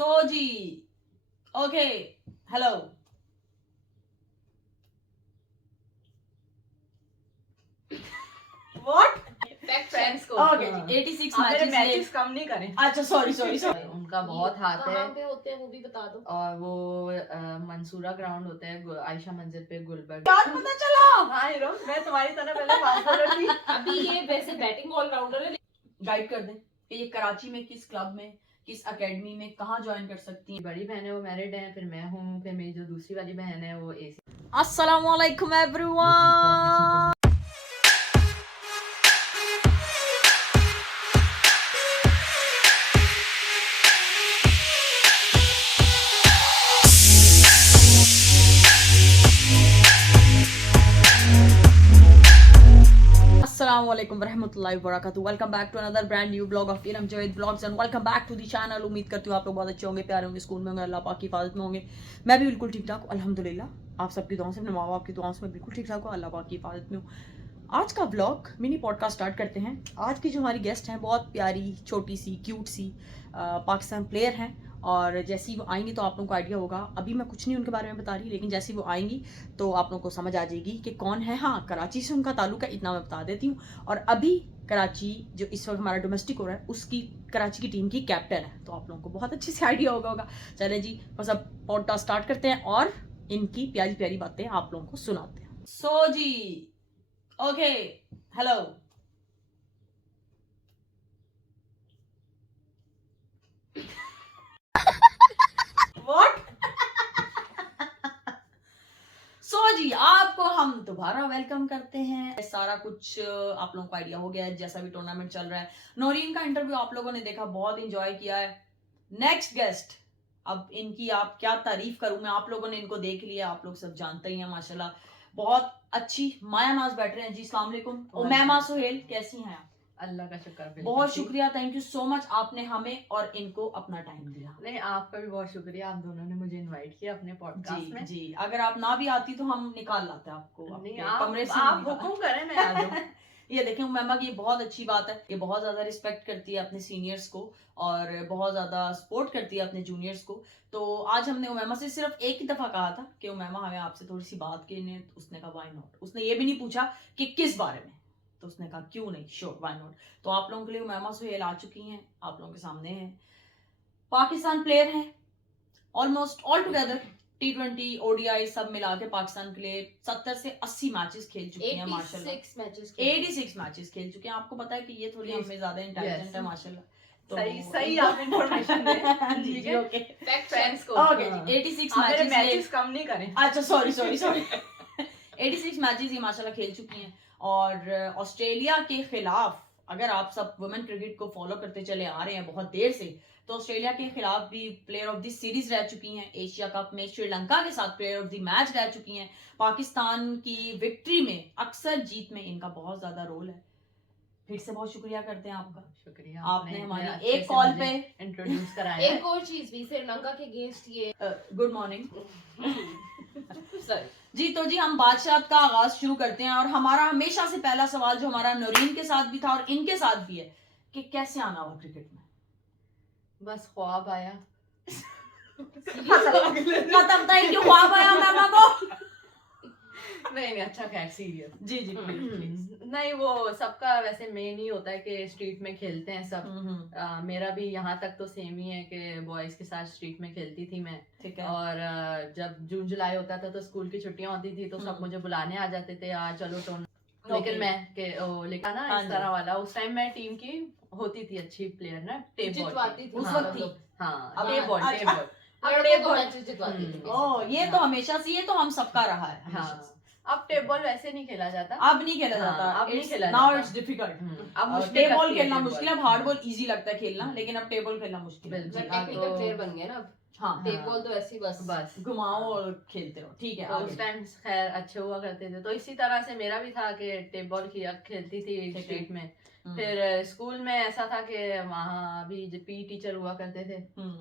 Soji. Okay. Hello. What? Friends को Okay. 86 matches matches कम नहीं करें। अच्छा सॉरी उनका बहुत हाथ है। कहाँ पे होते हैं वो भी बता दो। और वो मंसूरा ग्राउंड होता है आयशा मंजिल पे गुलबर्ग। यार पता चला। हाँ हीरो, मैं तुम्हारी तरह पहले फास्ट बॉलर थी। अभी ये वैसे बैटिंग ऑलराउंडर है। गाइड कर दे कि ये कराची में किस क्लब में किस एकेडमी में कहाँ ज्वाइन कर सकती हैं। बड़ी बहन है वो मैरिड है, फिर मैं हूँ, फिर मेरी जो दूसरी वाली बहन है वो एसी। अस्सलाम वालेकुम everyone. Assalamualaikum warahmatullahi wabarakatuh. Welcome back to another brand new vlog of Ilham Javed Vlogs and welcome back to the channel. उम्मीद करती हूँ आप लोग बहुत अच्छे होंगे, प्यारे होंगे, स्कूल में होंगे, अल्लाह पाक की हिफाजत में होंगे। मैं भी बिल्कुल ठीक ठाक हूँ अल्हम्दुलिल्लाह। आप सबकी दुआओं से, अपने माँ बाप की दुआओं से मैं बिल्कुल ठीक ठाक हूँ, अल्लाह पाक की हिफाजत में हूँ। आज का व्लॉग मिनी पॉडकास्ट स्टार्ट करते हैं। आज की जो हमारी गेस्ट हैं बहुत प्यारी छोटी सी क्यूट सी पाकिस्तान प्लेयर हैं और जैसे ही वो आएंगी तो आप लोगों को आइडिया होगा। अभी मैं कुछ नहीं उनके बारे में बता रही, लेकिन जैसे ही वो आएंगी तो आप लोगों को समझ आ जाएगी कि कौन है। हाँ, कराची से उनका ताल्लुक है, इतना मैं बता देती हूँ। और अभी कराची जो इस वक्त हमारा डोमेस्टिक हो रहा है उसकी कराची की टीम की कैप्टन है, तो आप लोगों को बहुत अच्छे से आइडिया होगा। चले जी, बस अब पॉडकास्ट स्टार्ट करते हैं और इनकी प्यारी प्यारी बातें आप लोगों को सुनाते हैं। सो जी, ओके, हेलो। व्हाट? सो जी, आपको हम दोबारा वेलकम करते हैं। सारा कुछ आप लोगों को आइडिया हो गया है, जैसा भी टूर्नामेंट चल रहा है। नौरीन का इंटरव्यू आप लोगों ने देखा, बहुत इंजॉय किया है। नेक्स्ट गेस्ट, अब इनकी आप क्या तारीफ करूं मैं, आप लोगों ने इनको देख लिया, आप लोग सब जानते ही हैं माशाल्लाह। बहुत अच्छी माया नाज बैठ रहे हैं जी। अस्सलाम वालेकुम उमैमा सुहेल, कैसी हैं आप? अल्लाह का शुक्र। बहुत शुक्रिया, थैंक यू सो मच, आपने हमें और इनको अपना टाइम दिया। नहीं, आपका भी बहुत शुक्रिया, आप दोनों ने मुझे इनवाइट किया अपने पॉडकास्ट में। जी, अगर आप ना भी आती तो हम निकाल लाते आपको नहीं, कमरे से। आप हुक्म करें, मैं आ जाऊं। ये देखें उमैमा की, ये बहुत अच्छी बात है। ये बहुत ज्यादा रिस्पेक्ट करती है अपने सीनियर्स को और बहुत ज्यादा सपोर्ट करती है अपने जूनियर्स को। तो आज हमने उमैमा से सिर्फ एक ही दफा कहा था कि उमैमा हमें आपसे थोड़ी सी बात करनी है, तो उसने कहा व्हाई नॉट। उसने ये भी नहीं पूछा कि किस बारे में, तो उसने कहा क्यों नहीं, श्योर व्हाई नॉट। तो आप लोगों के लिए उमैमा सुहेल आ चुकी हैं, आप लोगों के सामने हैं। पाकिस्तान प्लेयर हैं, almost all together T20 ODI सब मिला के पाकिस्तान के लिए 70 से 80 मैचेस खेल चुकी हैं माशाल्लाह। 86 मैचेस खेल चुके हैं। आपको पता है कि ये थोड़ी हमें ज्यादा इंटेलिजेंट है माशाल्लाह। तो सही आप इंफॉर्मेशन दें। जी जी, ओके। फैक्ट फ्रेंड्स को। ओके जी, 86 मैचेस कम नहीं करें। अच्छा सॉरी 86 मैचेस ये माशाल्लाह खेल चुकी हैं। और ऑस्ट्रेलिया के खिलाफ, अगर आप सब वुमेन क्रिकेट को फॉलो करते चले आ रहे हैं बहुत देर से, तो ऑस्ट्रेलिया के खिलाफ भी प्लेयर ऑफ द सीरीज रह चुकी हैं। एशिया कप में श्रीलंका के साथ प्लेयर ऑफ द मैच रह चुकी हैं। पाकिस्तान की विक्ट्री में, अक्सर जीत में इनका बहुत ज्यादा रोल है। फिर से बहुत शुक्रिया करते हैं आपका। शुक्रिया, आपने हमारी एक कॉल पे इंट्रोड्यूस कराया। एक और चीज भी, श्रीलंका के अगेंस्ट ये गुड मॉर्निंग जी। तो जी, हम बादशाह का आगाज शुरू करते हैं और हमारा हमेशा से पहला सवाल जो हमारा नौरीन के साथ भी था और इनके साथ भी है कि कैसे आना हुआ क्रिकेट में। बस ख्वाब आया। खत्म था, क्यों ख्वाब आया मैमा को? नहीं, अच्छा खैर सीरियस। Ji ji please. नहीं, वो सबका वैसे मेन ही होता है कि स्ट्रीट में खेलते हैं सब। मेरा भी यहाँ तक तो सेम ही है कि बॉयज के साथ स्ट्रीट में खेलती थी मैं। ठीक है। और जब जून जुलाई होता था तो स्कूल की छुट्टियां होती थी तो सब मुझे बुलाने आ जाते थे, यार चलो तो। लेकिन मैं लेकिन ना इस तरह वाला, उस टाइम मैं टीम की होती थी अच्छी प्लेयर ना, टेप बॉल जितवाती थी उस हाँ, वक्त थी। हाँ, टेप बॉल टेप बॉल। अब टेप बॉल मैचेस जितवाती थी। ओ, ये तो हमेशा से, ये तो हम सबका रहा है हमेशा हाँ, से। अब टेप बॉल वैसे नहीं खेला जाता। अब नहीं खेला जाता, अब नहीं खेला नाउ जाता। It's difficult. अब मुश्किल टेप बॉल लगती है खेलना टेप मुश्किल है, अब हार्ड बॉल इजी लगता है खेलना, लेकिन अब टेप बॉल खेलना मुश्किल है। बिल्कुल। टेक्निकल प्लेयर बन गए ना अब। हाँ, टेप बॉल तो ऐसी बस घुमाओ और खेलते रहो, ठीक है। तो उस टाइम खैर अच्छे हुआ करते थे, तो इसी तरह से मेरा भी था कि टेप बॉल खेलती थी स्ट्रीट में। फिर स्कूल में ऐसा था कि वहाँ भी पी टीचर हुआ करते थे,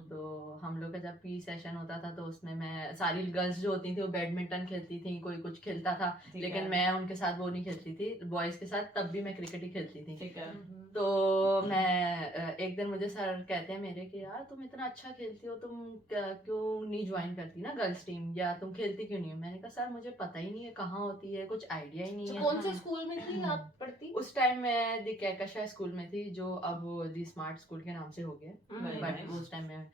तो हम लोग का जब पी सेशन होता था तो उसमें मैं, सारी गर्ल्स जो होती थी वो बैडमिंटन खेलती थी, कोई कुछ खेलता था, लेकिन मैं उनके साथ वो नहीं खेलती थी, बॉयज के साथ तब भी मैं क्रिकेट ही खेलती थी। ठीक है। तो मैं एक दिन मुझे सर कहते हैं मेरे कि यार तुम इतना अच्छा खेलती हो, तुम क्यों नहीं ज्वाइन करती ना गर्ल्स टीम, या तुम खेलती क्यों नहीं हो? मैंने कहा सर मुझे पता ही नहीं है कहाँ होती है, कुछ आइडिया ही नहीं तो है। कौन से स्कूल में थी आप पढ़ती? उस टाइम मैं दी कैकशा स्कूल में थी, जो अब वो दी स्मार्ट स्कूल के नाम से हो गया, बट उस टाइम में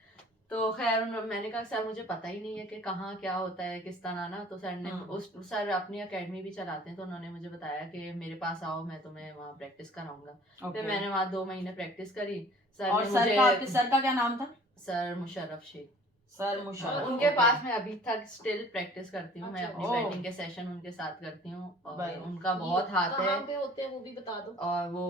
तो खैर मैंने कहा सर मुझे पता ही नहीं है कि कहाँ क्या होता है किस तरह ना। तो सर ने उस सर अपनी एकेडमी भी चलाते हैं, तो उन्होंने मुझे बताया कि मेरे पास आओ, मैं तुम्हें वहाँ प्रैक्टिस कराऊंगा। फिर मैंने वहाँ 2 महीने प्रैक्टिस करी। सर और ने सर का क्या नाम था? सर मुशर्रफ शेख। सर मुशर्रफ। उनके पास मैं अभी तक स्टिल प्रैक्टिस करती हूँ। मैं अच्छा, अपनी बैटिंग के सेशन उनके साथ करती हूँ, और भाई, उनका बहुत हाथ है। कहाँ पे होते हैं वो भी बता दो। और वो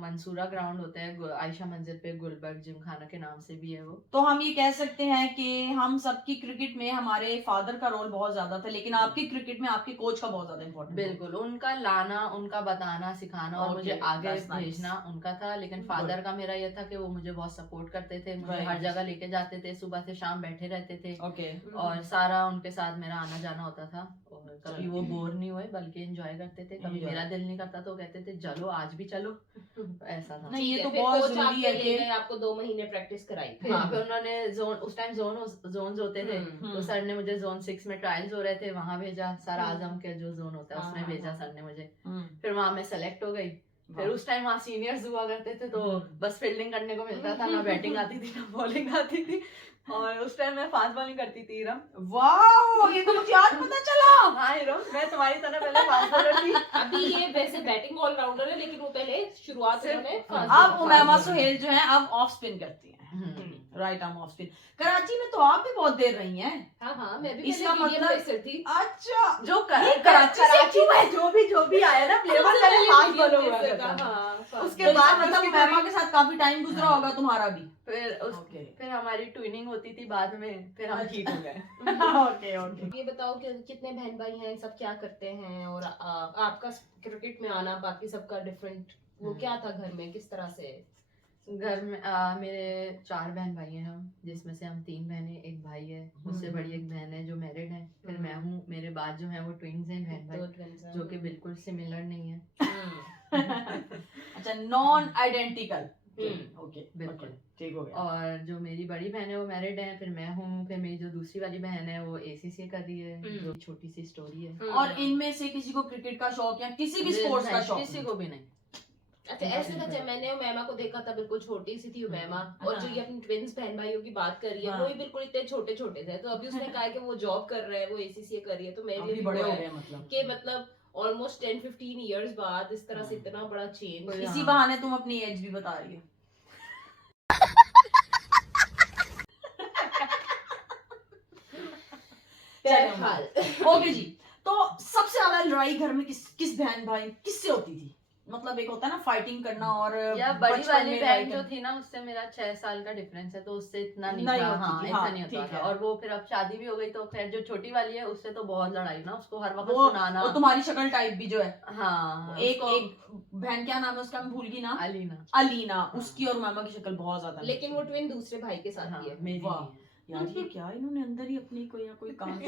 मंसूरा ग्राउंड होता है आयशा मंजिल पे, गुलबर्ग जिम खाना के नाम से भी है वो। तो हम ये कह सकते हैं कि हम सबकी क्रिकेट में हमारे फादर का रोल बहुत ज्यादा था, लेकिन आपकी क्रिकेट में आपके कोच का बहुत ज्यादा इम्पोर्टेंट। बिल्कुल, उनका लाना, उनका बताना, सिखाना और मुझे आगे भेजना उनका था। लेकिन फादर का मेरा ये था कि वो मुझे बहुत सपोर्ट करते थे, मुझे हर जगह लेके जाते थे, सुबह से शाम बैठे रहते थे। और सारा उनके साथ मेरा आना जाना होता था, और कभी वो बोर नहीं हुए बल्कि एंजॉय करते थे। कभी मेरा दिल नहीं करता तो कहते थे चलो आज भी चलो, ऐसा था। नहीं, ये तो फिर बहुत कोच जरूरी आपके है ले कि गए, आपको 2 महीने प्रैक्टिस कराई। हाँ, फिर उन्होंने जोन, उस टाइम जोन्स होते थे, तो सर ने मुझे जोन 6 में ट्रायल्स हो रहे थे, वहां भेजा। सर आजम के जो जोन होता है उसमें भेजा सर ने मुझे। फिर वहां मैं सेलेक्ट हो गई। फिर उस टाइम वहाँ सीनियर्स हुआ करते थे, तो बस फील्डिंग करने को मिलता था, ना बैटिंग आती थी ना बॉलिंग आती थी। और उस टाइम मैं फास्ट बॉलिंग करती थी। इरम, वाह, ये तो मुझे आज पता चला। हाँ इरम, मैं तुम्हारी तरह पहले फास्ट बॉलर थी। अभी ये वैसे बैटिंग ऑलराउंडर है, लेकिन वो पहले शुरुआत उन्होंने अब उमैमा सुहेल जो है अब ऑफ स्पिन करती हैं, right arm off spin. Karachi में तो आप भी बहुत देर रही हैं। हाँ, मैं भी इसका मतलब थी। अच्छा, जो कराची में जो भी आया ना प्लेयर पहले फास्ट बॉलर हुआ करता था। उसके बाद मतलब उमैमा के साथ काफी टाइम गुजरा होगा तुम्हारा भी। फिर हमारी ट्विनिंग होती थी बाद में, फिर हम ठीक हो गए। ये बताओ कि कितने बहन भाई हैं, सब क्या करते हैं, और आपका क्रिकेट में आना बाकी सबका डिफरेंट वो क्या था घर में, किस तरह से? घर में मेरे 4 बहन भाई हैं हम, जिसमें से हम 3 बहनें, एक भाई है, उससे बड़ी एक बहन है जो मैरिड है, फिर मैं हूँ, मेरे बाद जो है वो ट्विन्स हैं बहन भाई, जो कि बिल्कुल सिमिलर नहीं है। अच्छा, नॉन आइडेंटिकल। ओके, बिल्कुल ठीक हो गया। और जो मेरी बड़ी बहन है वो मैरिड है, फिर मैं हूँ, फिर मेरी जो दूसरी वाली बहन है वो ACCA कर रही है, जो छोटी सी स्टोरी है। और इनमें से किसी को क्रिकेट का शौक या किसी भी स्पोर्ट्स का शौक? किसी को भी नहीं। अच्छा, ऐसे था जब मैंने उमैमा को देखा था, बिल्कुल छोटी सी थी उमैमा, और जो ये अपनी ट्विन्स बहन भाइयों की बात कर रही है वो भी बिल्कुल इतने छोटे छोटे थे। तो अभी उसने कहा कि वो जॉब कर रहे हैं, वो ACCA कर रही है, तो मेरे लिए बड़े हो गए मतलब ऑलमोस्ट 10-15 इयर्स बाद इस तरह से इतना बड़ा चेंज। इसी बहाने तुम अपनी एज भी बता रही हो। ओके जी, तो सबसे ज्यादा लड़ाई घर में किस बहन भाई किससे होती थी? मतलब एक होता है ना फाइटिंग करना, और या बड़ी वाली बहन जो थी ना उससे मेरा 6 साल का डिफरेंस है, तो उससे इतना नहीं था। इतना नहीं होता था। और वो फिर अब शादी भी हो गई, तो फिर जो छोटी वाली है उससे तो बहुत लड़ाई ना, उसको हर वक्त सुनाना। और तुम्हारी शक्ल टाइप भी जो है, हाँ, एक बहन क्या नाम है उसका, मैं भूल गई ना, अलीना, उसकी और मामा की शक्ल बहुत ज्यादा। लेकिन वो ट्विन दूसरे भाई के साथ ही है। मेरी यार ये क्या इन्होंने अंदर ही अपनी कोई काम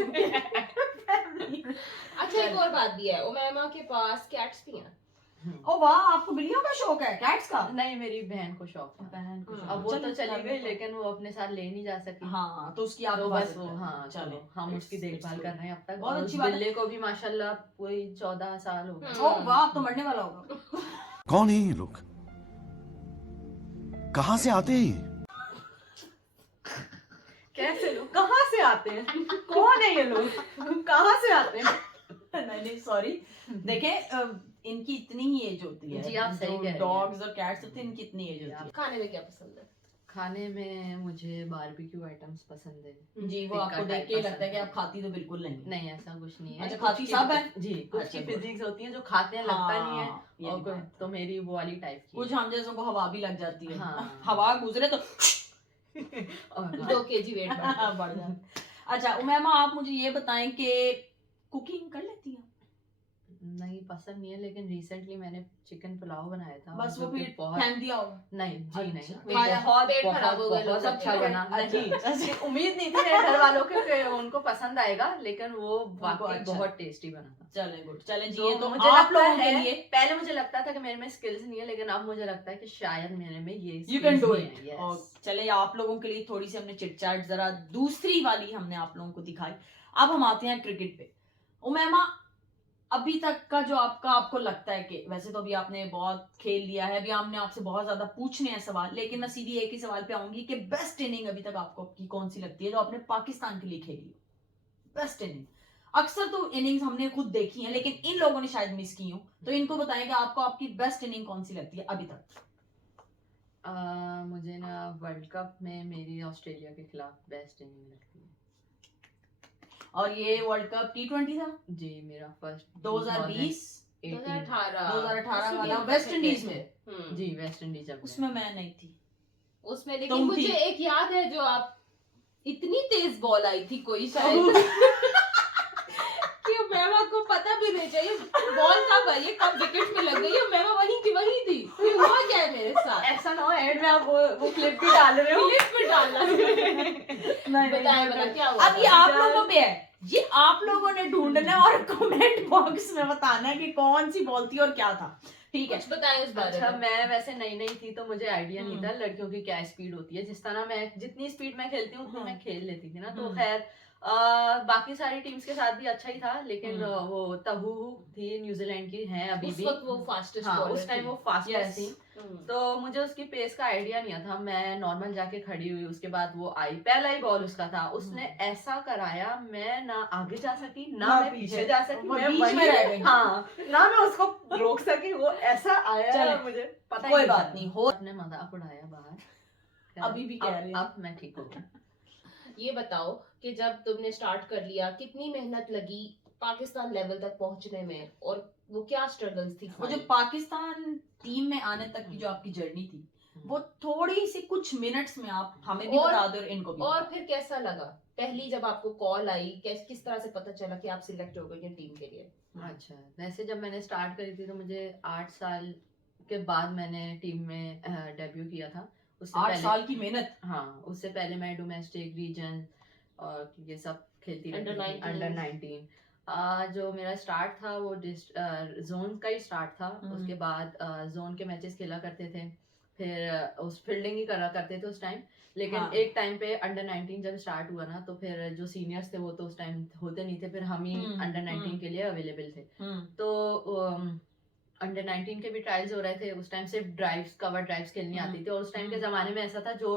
अच्छा, एक और बात भी है, उमैमा के पास कैट्स भी हैं। ओ वाह, आपको बिल्लियों का शौक है, कैट्स का? नहीं, मेरी बहन को शौक था। अब वो तो चली गई, लेकिन वो अपने साथ ले नहीं जा सकी। हाँ, तो उसकी आप बस वो, हाँ चलो, हम उसकी देखभाल कर रहे हैं अब तक। बहुत अच्छी बात। बिल्ली को भी माशाल्लाह कोई 14 साल हो गए। ओ वाह, तो मरने वाला होगा। कौन है ये लोग, कहाँ से आते हैं? कैसे लोग, कहाँ से आते हैं, कौन है ये लोग, कहाँ से आते हैं? नहीं सॉरी, देखें इनकी इतनी ही एज होती है। जी, आप सही कह रहे हैं। डॉग्स और कैट्स होते हैं, इनकी इतनी एज होती है। खाने में क्या पसंद है? खाने में मुझे बारबेक्यू आइटम्स पसंद है। जी, वो आपको देख के लगता है कि आप खाती तो बिल्कुल नहीं। नहीं, ऐसा कुछ नहीं है। अच्छा, खाती सब है? जी, कुछ की फिजिक्स होती है जो खाते हैं लगता नहीं है, और तो मेरी वो वाली टाइप की। कुछ हम जैसों को हवा भी लग जाती है। हाँ। हवा गुजरे तो 2 kg वेट बढ़ जाता। अच्छा उमैमा, आप मुझे ये बताएं कि कुकिंग कर लेती हैं? नहीं पसंद नहीं है, लेकिन रिसेंटली मैंने चिकन पुलाव बनाया था बस जो वो कि फिर बहुत फेंक दिया होगा। नहीं जी अच्छा, नहीं, वो खाया, बहुत पेट खराब हो गया बहुत लोगों बहुत अच्छा का। बना। अच्छा, नहीं अच्छा। उम्मीद नहीं थी मेरे घर वालों के कि उनको पसंद आएगा, लेकिन वो वाकई अच्छा। बहुत टेस्टी बना था। चलें गुड, चलें जी। तो ये तो मुझे आप लगता लोगों के है, लिए पहले मुझे लगता था कि मेरे में स्किल्स नहीं है, लेकिन अब मुझे लगता है कि शायद मेरे में ये यू कैन skills डू भी इट। हैं, yes। चले आप लोगों के लिए थोड़ी सी हमने चिटचैट जरा दूसरी वाली हमने आप लोगों को दिखाई। अब हम आते हैं क्रिकेट पे। उमैमा, अभी तक का जो आपको लगता है कि वैसे तो अभी आपने बहुत खेल लिया है, अभी हमने आपसे बहुत ज्यादा पूछने हैं सवाल, लेकिन मैं सीधी एक ही सवाल पे आऊंगी कि बेस्ट इनिंग अभी तक आपको की कौन सी लगती है जो आपने पाकिस्तान के लिए खेली हो? Best inning. अक्सर तो इनिंग्स हमने खुद देखी हैं, लेकिन इन लोगों ने शायद मिस की हो, तो इनको बताएंगे आपको आपकी बेस्ट इनिंग कौन सी लगती है अभी तक? मुझे ना वर्ल्ड कप में मेरी ऑस्ट्रेलिया के खिलाफ बेस्ट इनिंग लगती है। और ये वर्ल्ड कप T20 था जी, मेरा फर्स्ट 2020 2018 वाला वेस्ट इंडीज में। जी, वेस्ट इंडीज जब उसमें मैं नहीं थी। उसमें लेकिन तुम मुझे थी। एक याद है जो आप इतनी तेज बॉल आई थी कोई शायद कि मैम आपको पता भी नहीं चाहिए बॉल कब आई है, कब विकेट पे लग गई है, मैम वहीं की वहीं थी। ये हुआ क्या है मेरे साथ? ऐसा ना हो एंड में आप वो क्लिप भी डाल रहे हो। क्लिप में डालना। बताएं बता क्या हुआ? अब ये आप लोगों पे है, ये आप लोगों ने ढूंढना है और कमेंट बॉक्स में बताना है कि कौन सी बॉल थी और क्या था। ठीक है, कुछ बताएं उस बारे अच्छा, में। मैं वैसे नई नई थी तो मुझे आइडिया नहीं था लड़कियों की क्या स्पीड होती है। जिस तरह मैं जितनी स्पीड में खेलती हूँ उतनी मैं खेल लेती थी ना, तो खैर बाकी सारी टीम्स के साथ भी अच्छा ही था, लेकिन वो तहू थी न्यूजीलैंड की, हैं अभी उस भी। वक्त वो फास्टेस्ट हाँ, बॉलर उस टाइम वो फास्टेस्ट थी, तो मुझे उसकी पेस का आइडिया नहीं था। मैं नॉर्मल जाके खड़ी हुई, उसके बाद वो आई, पहला ही बॉल उसका था, उसने ऐसा कराया, मैं ना आगे जा सकी ना मैं पीछे जा सकी, मैं बीच में रह गई। हाँ, ना मैं उसको रोक सकी, वो ऐसा आया चले, और मुझे पता ही कोई नहीं बात चला। नहीं, हो अपने मजाक उड़ाया बाहर। अभी भी कह रही है। अब मैं ठीक हूँ। ये बताओ कि जब तुमने स्टार्ट कर लिया कितनी मेहनत लगी पाकिस्तान लेवल तक पहुंचने में, और वो क्या स्ट्रगल्स थी? वो जो पाकिस्तान टीम में आने तक की जो आपकी जर्नी थी, वो थोड़ी सी कुछ मिनट्स में आप हमें भी बता दो और इनको भी और बता फिर कैसा लगा पहली जब आपको कॉल आई, किस तरह से पता चला कि आप सिलेक्ट हो गए टीम के लिए? अच्छा, वैसे जब मैंने स्टार्ट करी थी तो मुझे 8 साल के बाद मैंने टीम में डेब्यू किया था। उससे 8 पहले साल की मेहनत। हाँ, उससे पहले मैं डोमेस्टिक रीजन और ये सब खेलती रहती Under थी। 19 अंडर 19 जो मेरा स्टार्ट था वो जोन का ही स्टार्ट था। उसके बाद जोन के मैचेस खेला करते थे, फिर उस फील्डिंग ही करा करते थे उस टाइम। लेकिन हाँ। एक टाइम पे अंडर 19 जब स्टार्ट हुआ ना, तो फिर जो सीनियर्स थे वो तो उस टाइम होते नहीं थे, फिर हम ही अंडर 19 के लिए अवेलेबल थे। तो अंडर 19 के भी ट्रायल्स हो रहे थे उस टाइम, सिर्फ ड्राइव्स, कवर ड्राइव्स खेलनी आती थी, और उस टाइम के जमाने में ऐसा था जो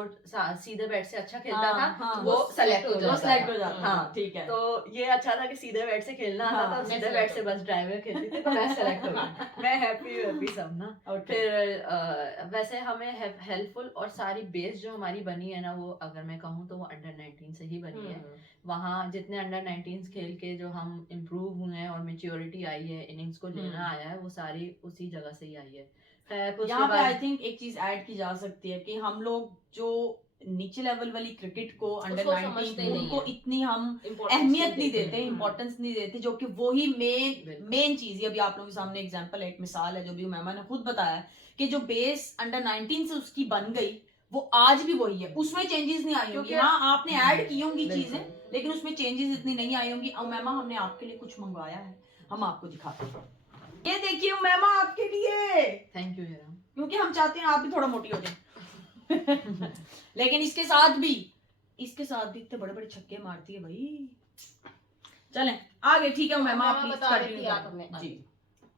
सीधे बैट से अच्छा खेलता था वो सेलेक्ट हो जाता था। हाँ, ठीक है। तो ये अच्छा था कि सीधे बैट से खेलना आता था, हाँ, तो मैं सीधे select बैट से हो बस ड्राइवर खेलती थी, तो मैं सेलेक्ट हो गई। मैं हैप्पी सब ना। फिर वैसे हमें हेल्पफुल और सारी बेस जो हमारी बनी है ना, वो अगर मैं कहूँ तो वो अंडर 19 से ही बनी है। वहाँ जितने अंडर 19 खेल के जो हम इम्प्रूव हुए हैं और मेच्योरिटी आई है, इनिंग्स को लेना आया है, वो सारी उसी जगह से ही आई है। यहाँ पे आई थिंक एक चीज ऐड की जा सकती है कि हम लोग जो नीचे लेवल वाली क्रिकेट को अंडर उसको समझते 19 नहीं उनको है। इतनी हम Importance अहमियत नहीं देते देते, हैं। इंपॉर्टेंस नहीं देते, जो कि वही बिल्कुल। मेन चीज है। अभी आप लोगों के सामने एग्जांपल है, एक मिसाल है जो भी मैमा ने खुद बताया कि जो बेस अंडर 19 से उसकी बन गई वो आज भी वही है, उसमें चेंजेस नहीं आई होंगी। क्योंकि हाँ, आपने ऐड की होंगी बिल्कुल। चीजें, लेकिन उसमें चेंजेस इतनी नहीं आई होंगी। और मैमा हमने आपके लिए कुछ मंगवाया है, हम आपको दिखाते हैं। ये देखिए मैमा आपके लिए, थैंक यू हीरा। क्योंकि हम चाहते हैं आप भी थोड़ा मोटी हो जाए। लेकिन इसके साथ भी इतने बड़े बड़े छक्के मारती है भाई। चलें आगे, ठीक है मैम, आप बता रही थी आप हमें। जी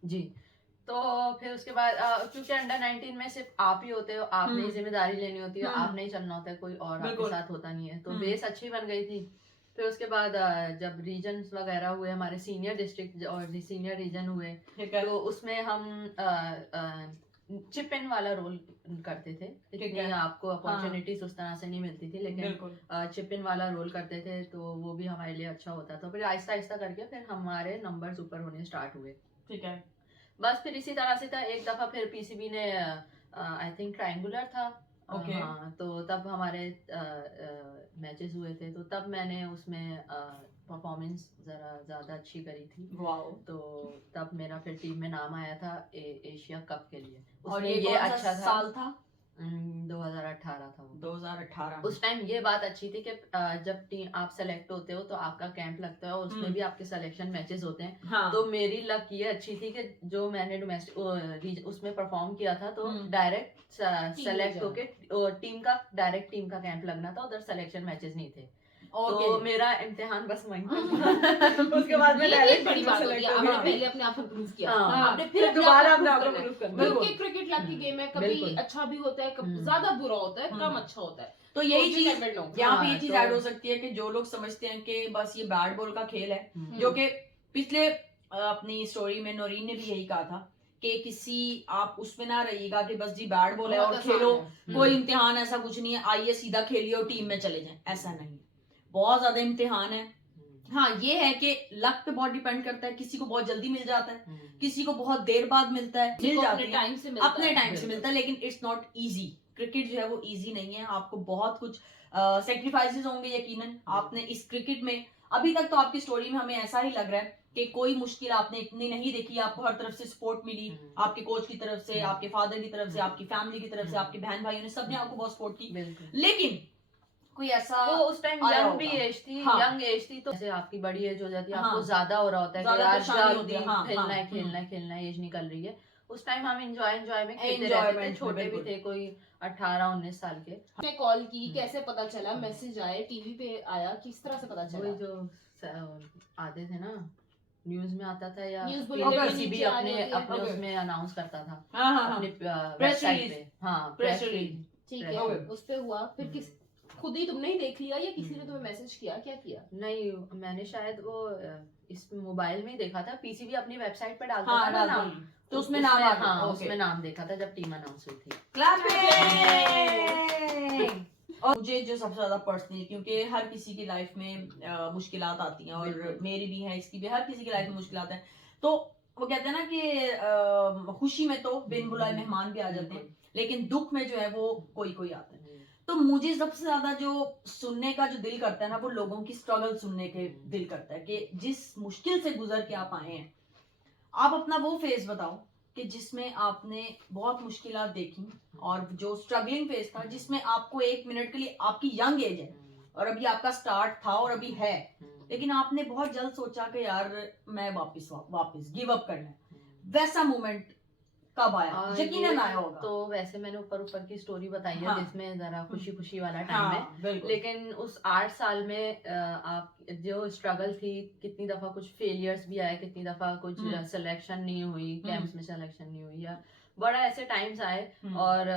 जी। तो फिर उसके बाद क्योंकि अंडर 19 में सिर्फ आप ही होते हो, आपने ही जिम्मेदारी लेनी होती है, आपने ही चलना होता है, कोई और आपके बिल्कुल। साथ होता नहीं है, तो बेस अच्छी बन गई थी। फिर उसके बाद जब रीजन्स वगैरह हुए, हमारे सीनियर डिस्ट्रिक्ट और सीनियर रीजन हुए, तो उसमें हम चिप इन वाला रोल करते थे। इतनी आपको अपॉर्चुनिटीज उस तरह से नहीं मिलती थी, लेकिन चिप इन वाला रोल करते थे, तो वो भी हमारे लिए अच्छा होता था। फिर आहिस्ता आहिस्ता करके फिर हमारे नंबर्स ऊपर होने स्टार्ट हुए। ठीक है, बस फिर इसी तरह से था। एक दफा फिर पीसीबी ने आई थिंक ट्रायंगुलर था, हाँ, तो तब हमारे मैचेस हुए थे, तो तब मैंने उसमें परफॉर्मेंस जरा ज्यादा अच्छी करी थी, वाओ। तो तब मेरा फिर टीम में नाम आया था एशिया कप के लिए। और उसमें ये ये कौन सा अच्छा साल था? 2018 था वो। 2018 उस टाइम ये बात अच्छी थी कि जब टीम आप सेलेक्ट होते हो तो आपका कैंप लगता है और उसमें भी आपके सिलेक्शन मैचेस होते हैं। हाँ। तो मेरी लक ये अच्छी थी कि जो मैंने डोमेस्टिक उसमें परफॉर्म किया था तो डायरेक्ट सेलेक्ट होके टीम का कैंप लगना था, उधर सिलेक्शन मैचेस नहीं थे। ओके। तो मेरा इम्तिहान बस वहीं पर था। उसके बाद में ये डायरेक्ट बड़ी बात होती है, select हो आपने गई। पहले अपने आप को प्रूव किया, हाँ। आपने फिर दोबारा अपने अपने आप आप को को prove prove करना करना है। है। क्योंकि क्रिकेट लक की गेम है, कभी बिल्कुल। अच्छा भी होता है, कभी हम्म। ज्यादा बुरा होता है, कम हम्म। अच्छा होता है। तो यही you चीज never know। यहाँ पे ये हाँ, चीज तो- ऐड हो सकती है कि जो लोग समझते हैं कि बस ये बैट बॉल का खेल है, हम्म। जो कि पिछले अपनी स्टोरी में नौरीन ने भी यही कहा था कि किसी आप उसमें ना रहिएगा कि बस जी बैट बॉल है बहुत और आसान खेलो, है। कोई इम्तिहान ऐसा कुछ नहीं है आइए सीधा खेलिए और टीम में चले जाएं, ऐसा नहीं है। बहुत ज्यादा इम्तिहान है। हाँ ये है कि लक पे बहुत डिपेंड करता है, किसी को बहुत जल्दी मिल जाता है, किसी को बहुत देर बाद मिलता है, मिल अपने जाती है टाइम से मिलता अपने है। टाइम से मिलता है, लेकिन इट्स नॉट इजी। क्रिकेट जो है वो इजी नहीं है, आपको बहुत कुछ सेक्रीफाइसेस होंगे यकीनन। आपने इस क्रिकेट में अभी तक तो आपकी स्टोरी में हमें ऐसा ही लग रहा है कि कोई मुश्किल आपने इतनी नहीं देखी, आपको हर तरफ से सपोर्ट मिली, आपके कोच की तरफ से, आपके फादर की तरफ से, आपकी फैमिली की तरफ से, आपके बहन भाइयों ने सबने आपको बहुत सपोर्ट की। बिल्कुल। लेकिन कोई ऐसा वो उस टाइम आया यंग भी होगा। एज थी, हाँ। यंग एज थी, तो जैसे आपकी बड़ी एज हो जाती है, आपको हाँ। ज्यादा हो रहा होता है कि ज्यादा यार परेशानी होती है, जल्दी हाँ, खेलना हाँ, है खेलना है खेलना है, एज निकल रही है। उस टाइम हम एंजॉय में खेलते Enjoyment रहते थे, में, छोटे भी बिल्कुल। थे, कोई 18-19 साल के। आपने कॉल की, कैसे पता चला, मैसेज आए, टीवी पे आया, किस तरह से पता चला? वही जो आते थे ना, न्यूज में आता था या न्यूज़ फिर बुलेटिन में किसी भी नीचे आ रही अपने होती है। अपने Okay. उसमें अनाउंस करता था, हाँ हाँ अपने Press वेबसाइट release. पे। हाँ, Press press release. release. ठीक Press है, release. उस पे हुआ, फिर किस खुद ही तुमने ही देख लिया या किसी ने तुम्हें मैसेज किया, क्या किया? नहीं, मैंने शायद वो इस मोबाइल में ही देखा था, पीसी भी अपनी वेबसाइट पे डालता हाँ, था ना डालता नाम, हूँ। तो उसमें नाम आ गया, हाँ okay. उसमें नाम देखा था जब टीम अनाउंस हुई थी। क्लैपिंग। और मुझे जो सबसे ज्यादा पर्सनली, क्योंकि हर किसी की लाइफ में मुश्किलात आती हैं और बिल्कुल। मेरी भी है, इसकी भी, हर किसी की लाइफ में मुश्किलात हैं, तो वो कहते हैं ना कि खुशी में तो बिन बुलाए मेहमान भी आ जाते हैं, लेकिन दुख में जो है वो कोई कोई आता है। तो मुझे सबसे ज्यादा जो सुनने का जो दिल करता है ना, वो लोगों की स्ट्रगल सुनने के दिल करता है कि जिस मुश्किल से गुजर के आप आए हैं, आप अपना वो फेज बताओ कि जिसमें आपने बहुत मुश्किलात देखी, और जो स्ट्रगलिंग फेज था जिसमें आपको एक मिनट के लिए, आपकी यंग एज है और अभी आपका स्टार्ट था और अभी है, लेकिन आपने बहुत जल्द सोचा कि यार मैं वापस गिव अप करना है, वैसा मोमेंट कब आया? यकीनन आया होगा। तो वैसे मैंने ऊपर की स्टोरी बताई है, हाँ। जिसमें जरा खुशी वाला टाइम है, हाँ, बिल्कुल। लेकिन उस 8 साल में आप जो स्ट्रगल थी, कितनी दफा कुछ फेलियर्स भी आए, कितनी दफा कुछ सिलेक्शन नहीं हुई, कैंप्स में सिलेक्शन नहीं हुई, या बड़ा ऐसे टाइम्स आए। और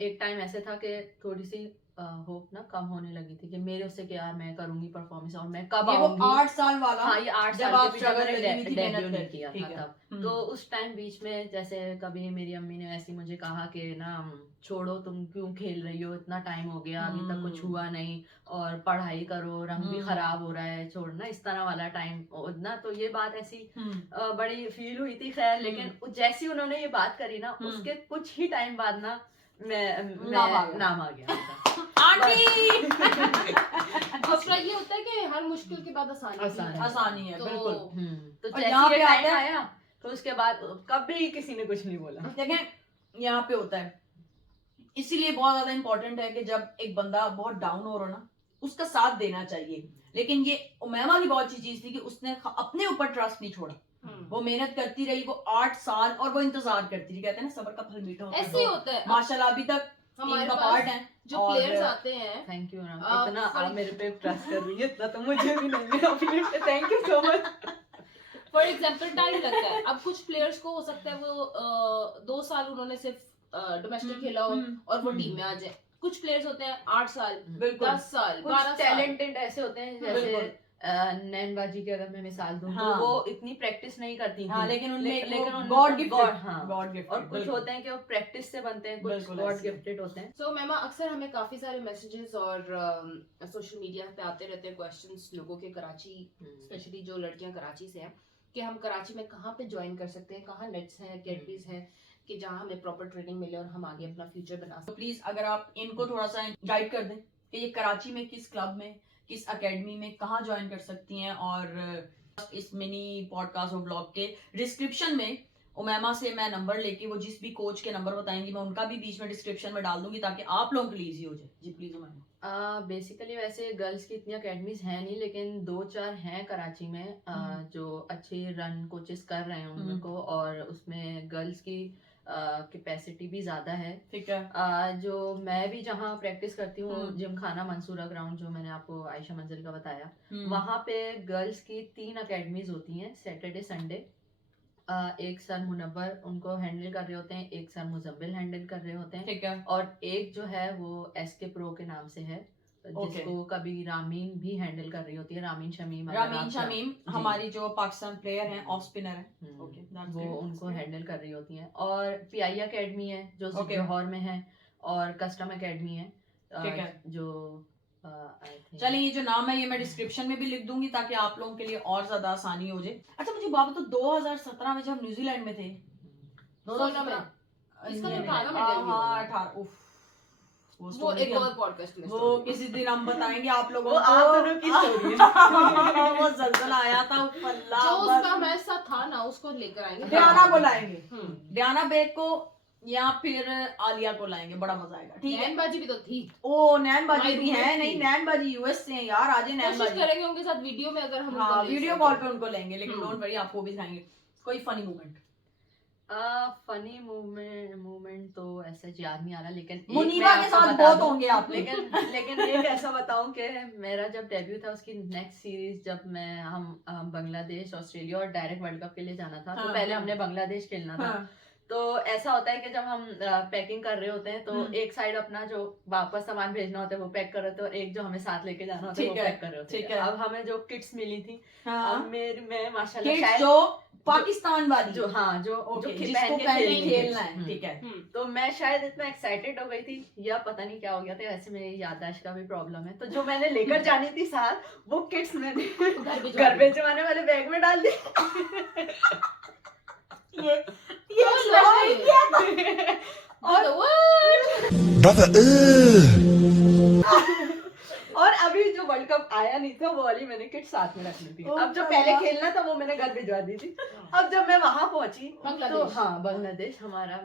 एक टाइम ऐसे था कि थोड़ी सी होप ना कम होने लगी थी कि मेरे से क्या, मैं करूंगी परफॉर्मेंस और मैं कब ये वो आऊंगी। 8 साल वाला, हाँ, ये 8 जब साल आप के struggle पीछे लगी हुई थी, मेहनत डेब्यू नहीं करके, किया ठीक था है। तब। तो उस टाइम बीच में जैसे कभी मेरी अम्मी ने ऐसी मुझे कहा कि ना छोड़ो, तुम क्यों खेल रही हो, इतना टाइम हो गया, अभी तक कुछ हुआ नहीं, और पढ़ाई करो, रंग भी खराब हो रहा है, छोड़ना, इस तरह वाला टाइम ना। तो ये बात ऐसी बड़ी फील हुई थी, खैर। लेकिन जैसी उन्होंने ये बात करी ना, उसके कुछ ही टाइम बाद ना मैं नाम आ गया आंटी। दूसरा ये होता है कि हर मुश्किल के बाद आसानी है, बिल्कुल। तो और जैसे यहाँ ये पे टाइम आता है, आया, तो उसके बाद कभी किसी ने कुछ नहीं बोला। देखें यहाँ पे होता है, इसीलिए बहुत ज्यादा इंपॉर्टेंट है कि जब एक बंदा बहुत डाउन हो रहा ना, उसका साथ देना चाहिए। लेकिन ये उमैमा की बहुत अच्छी चीज थी कि उसने अपने ऊपर ट्रस्ट नहीं छोड़ा, वो मेहनत करती रही, वो 8 साल, और वो इंतजार करती रही। कहते हैं ना, सब्र का फल मीठा होता है। ऐसे ही होता है। माशाल्लाह अभी तक हमारे टीम का पास पार्ट है जो और प्लेयर्स आते हैं, थैंक यू मैम, आप इतना for- आप मेरे पे ट्रस्ट कर रही है, इतना तो मुझे भी नहीं है अपने पे। Thank you so much. For example time लगता है। अब कुछ प्लेयर्स को हो सकता है वो 2 साल उन्होंने सिर्फ डोमेस्टिक खेला हो और वो टीम में आ जाए। कुछ प्लेयर्स होते हैं 8 साल, बिल्कुल। 10 साल, कुछ 12 साल। टैलेंटेड ऐसे होते हैं, जैसे बिल्कुल। नैनबाजी की अगर मैं मिसाल दूं, हाँ। तो वो इतनी प्रैक्टिस नहीं करती थी। हाँ, लेकिन उनमें उन- गॉड गिफ्टेड, हाँ। God gifted. और कुछ होते हैं कि वो प्रैक्टिस से बनते हैं, कुछ बिल्कुल गॉड ऐसे। गिफ्टेड होते हैं। सो मैमा, अक्सर हमें काफी सारे मैसेजेस और सोशल मीडिया पे आते रहते हैं क्वेश्चंस लोगों के, कराची स्पेशली जो लड़कियां कराची से हैं, कि हम कराची में कहाँ पे ज्वाइन कर सकते हैं, कहाँ नेट्स हैं, अकेडमीज हैं, कि जहाँ हमें प्रॉपर ट्रेनिंग मिले और हम आगे अपना फ्यूचर बना तो प्लीज अगर आप इनको थोड़ा सा गाइड कर दें कि ये कराची में किस क्लब में, किस एकेडमी में कहाँ ज्वाइन कर सकती हैं, और इस मिनी पॉडकास्ट और ब्लॉग के डिस्क्रिप्शन में उमैमा से मैं नंबर लेके, वो जिस भी कोच के नंबर बताएंगी मैं उनका भी बीच में डिस्क्रिप्शन में डाल दूंगी ताकि आप लोगों के लिए इजी हो जाए। जी प्लीज उमैमा। बेसिकली वैसे गर्ल्स की इतनी अकेडमीज हैं नहीं, लेकिन 2-4 हैं कराची में जो अच्छे रन कोचेस कर रहे हैं उनको, और उसमें गर्ल्स की कैपेसिटी भी ज्यादा है। ठीक है। जो मैं भी जहाँ प्रैक्टिस करती हूँ, जिम खाना मंसूरा ग्राउंड, जो मैंने आपको आयशा मंजिल का बताया, वहाँ पे गर्ल्स की 3 अकेडमीज होती हैं सैटरडे संडे। एक सर मुनव्वर उनको हैंडल कर रहे होते हैं, एक सर मुजम्मिल हैंडल कर रहे होते हैं, ठीक है। और एक जो है वो SK प्रो के नाम से है, जिसको कभी रामीन भी हैंडल कर रही होती है। रामीन शमीम हमारी जो पाकिस्तान प्लेयर हैं, ऑफ स्पिनर हैं, वो उनको हैंडल कर रही होती हैं। और PI अकेडमी है जो जौहर में है, और कस्टम अकेडमी है जो चलिए ये जो नाम है ये मैं डिस्क्रिप्शन में भी लिख दूंगी ताकि आप लोगों के लिए और ज्यादा आसानी हो जाए। अच्छा मुझे बाबा, तो 2017 में जब न्यूजीलैंड में थे, 2017 इसका तो 18 में डेब्यू हुआ। हाँ 18। वो एक और पॉडकास्ट में वो किसी दिन हम बताएंगे आप लोगों को, आप दोनों की स्टोरी है। वो जलजला आया था, जो उसका हमारे साथ था ना, उसको लेकर आएंगे, डियाना को लाएंगे, डियाना बेग को, या फिर आलिया को लाएंगे, बड़ा मजा आएगा। ठीक है। नैनबाजी भी तो थी। ओ नैनबाजी भी है, नहीं नैनबाजी US से हैं यार, आज नैनबाजी कोशिश करेंगे उनके साथ वीडियो में, अगर हम हाँ वीडियो कॉल पे उनको लेंगे, लेकिन डोंट वरी आपको भी दिखाएंगे। कोई फनी मोमेंट? फनी मोमेंट तो ऐसा याद नहीं आ रहा, लेकिन मुनीबा के साथ बहुत होंगे आप। लेकिन एक ऐसा बताऊं कि मेरा जब डेब्यू था उसकी नेक्स्ट सीरीज, जब हम बांग्लादेश ऑस्ट्रेलिया और डायरेक्ट वर्ल्ड कप के लिए जाना था, तो पहले हमने बांग्लादेश खेलना था। तो ऐसा होता है कि जब हम पैकिंग कर रहे होते हैं तो एक साइड अपना जो वापस सामान भेजना होता है वो पैक कर रहे होते हैं, और एक जो हमें साथ लेके जाना होता है वो पैक कर रहे होते हैं। अब हमें जो किट्स मिली थी, अब मैं माशाल्लाह शायद जो पाकिस्तान वाली जो जिसको पहले खेलना है, ठीक है, तो मैं शायद इतना एक्साइटेड हो गई थी, या पता नहीं क्या हो गया था, वैसे मेरी याददाश्त का भी प्रॉब्लम है। तो जो मैंने लेकर जानी थी साथ, वो किट्स मैंने घर भेजवाने वाले बैग में डाल दी। ये किया था। और अभी जो वर्ल्ड कप आया नहीं था, वो वाली मैंने किट साथ में रखनी थी। अब जो पहले खेलना था वो मैंने घर भिजवा दी थी। अब जब मैं वहां पहुंची तो हाँ बांग्लादेश, हमारा